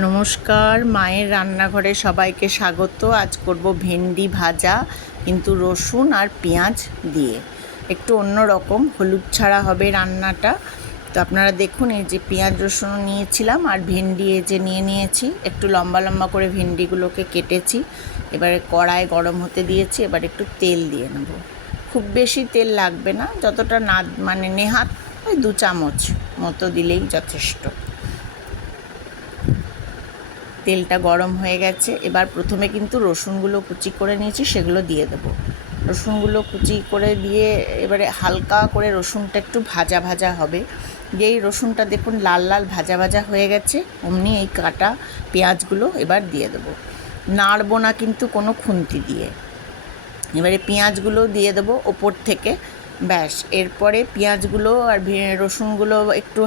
নমস্কার, মায়ের রান্নাঘরে সবাইকে স্বাগত। আজ করব ভেন্ডি ভাজা, কিন্তু রসুন আর পেঁয়াজ দিয়ে। একটু অন্য রকম, হলুদ ছাড়া হবে রান্নাটা। তো আপনারা দেখুন, এই যে পেঁয়াজ রসুন নিয়েছিলাম আর ভেন্ডি এই যে নিয়েছি। একটু লম্বা লম্বা করে ভেন্ডিগুলোকে কেটেছি। এবারে কড়াই গরম হতে দিয়েছি। এবার একটু তেল দিয়ে নেব। খুব বেশি তেল লাগবে না, যতটা না মানে নেহাত ওই 2 চামচ মতো দিলেই যথেষ্ট। তেলটা গরম হয়ে গেছে। এবার প্রথমে কিন্তু রসুনগুলো কুচি করে নিয়েছি, সেগুলো দিয়ে দেবো। রসুনগুলো কুচি করে দিয়ে এবারে হালকা করে রসুনটা একটু ভাজা ভাজা হবে। যেই রসুনটা দেখুন লাল লাল ভাজা ভাজা হয়ে গেছে, অমনি এই কাটা পেঁয়াজগুলো এবার দিয়ে দেবো। নাড়বো না কিন্তু কোনো খুন্তি দিয়ে। এবারে পেঁয়াজগুলো দিয়ে দেবো ওপর থেকে। ব্যাস, এরপরে পেঁয়াজগুলো আর রসুনগুলো একটু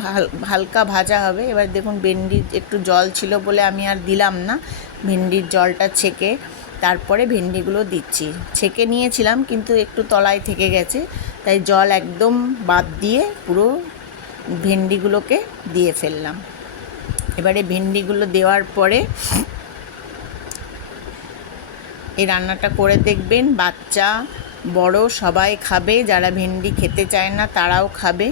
হালকা ভাজা হবে। এবার দেখুন ভেন্ডির একটু জল ছিল বলে আমি আর দিলাম না। ভেন্ডির জলটা ছেঁকে তারপরে ভেন্ডিগুলো দিচ্ছি। ছেঁকে নিয়েছিলাম কিন্তু একটু তলায় থেকে গেছে, তাই জল একদম বাদ দিয়ে পুরো ভেন্ডিগুলোকে দিয়ে ফেললাম। এবারে ভেন্ডিগুলো দেওয়ার পরে এই রান্নাটা করে দেখবেন, বাচ্চা বড় সবাই খাবে। যারা ভেন্ডি খেতে চায় না তারাও খাবে।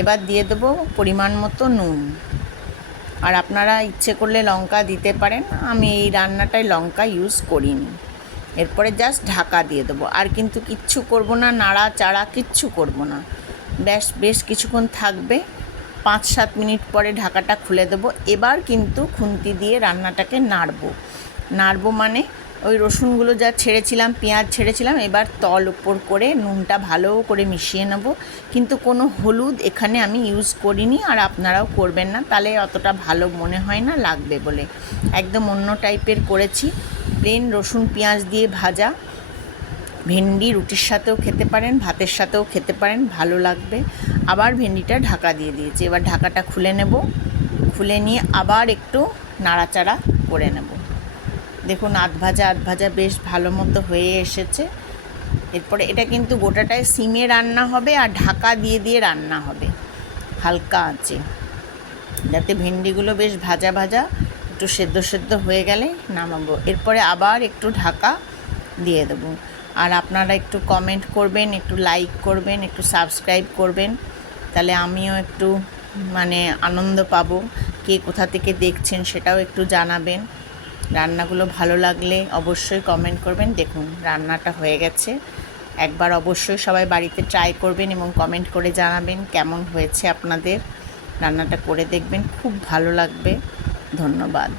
এবার দিয়ে দেবো পরিমাণ মতো নুন, আর আপনারা ইচ্ছে করলে লঙ্কা দিতে পারেন। আমি এই রান্নাটায় লঙ্কা ইউজ করিনি। এরপরে জাস্ট ঢাকা দিয়ে দেবো, আর কিন্তু কিচ্ছু করব না, নাড়া চাড়া কিচ্ছু করব না। বেশ কিছুক্ষণ থাকবে। 5-7 মিনিট পরে ঢাকাটা খুলে দেবো। এবার কিন্তু খুন্তি দিয়ে রান্নাটাকে নাড়বো মানে ওই রসুনগুলো যা ছেড়েছিলাম, পেঁয়াজ ছেড়েছিলাম, এবার তল উপর করে নুনটা ভালো করে মিশিয়ে নেব। কিন্তু কোনো হলুদ এখানে আমি ইউজ করিনি, আর আপনারাও করবেন না, তাহলে অতটা ভালো মনে হয় না লাগবে বলে। একদম অন্য টাইপের করেছি। প্লেন রসুন পেঁয়াজ দিয়ে ভাজা ভেন্ডি রুটির সাথেও খেতে পারেন, ভাতের সাথেও খেতে পারেন, ভালো লাগবে। আবার ভেন্ডিটা ঢাকা দিয়ে দিয়েছি। এবার ঢাকাটা খুলে নেব। খুলে নিয়ে আবার একটু নাড়াচাড়া করে নেব। দেখুন আধ ভাজা বেশ ভালো মতো হয়ে এসেছে। এরপরে এটা কিন্তু গোটাটায় সিমে রান্না হবে, আর ঢাকা দিয়ে দিয়ে রান্না হবে হালকা আঁচে, যাতে ভেন্ডিগুলো বেশ ভাজা একটু সেদ্ধ হয়ে গেলে নামাবো। এরপরে আবার একটু ঢাকা দিয়ে দেবো। আর আপনারা একটু কমেন্ট করবেন, একটু লাইক করবেন, একটু সাবস্ক্রাইব করবেন, তাহলে আমিও একটু আনন্দ পাবো। কে কোথা থেকে দেখছেন সেটাও একটু জানাবেন। রান্নাগুলো ভালো লাগলে অবশ্যই কমেন্ট করবেন। দেখুন রান্নাটা হয়ে গেছে। একবার অবশ্যই সবাই বাড়িতে ট্রাই করবেন এবং কমেন্ট করে জানাবেন কেমন হয়েছে আপনাদের। রান্নাটা করে দেখবেন, খুব ভালো লাগবে। ধন্যবাদ।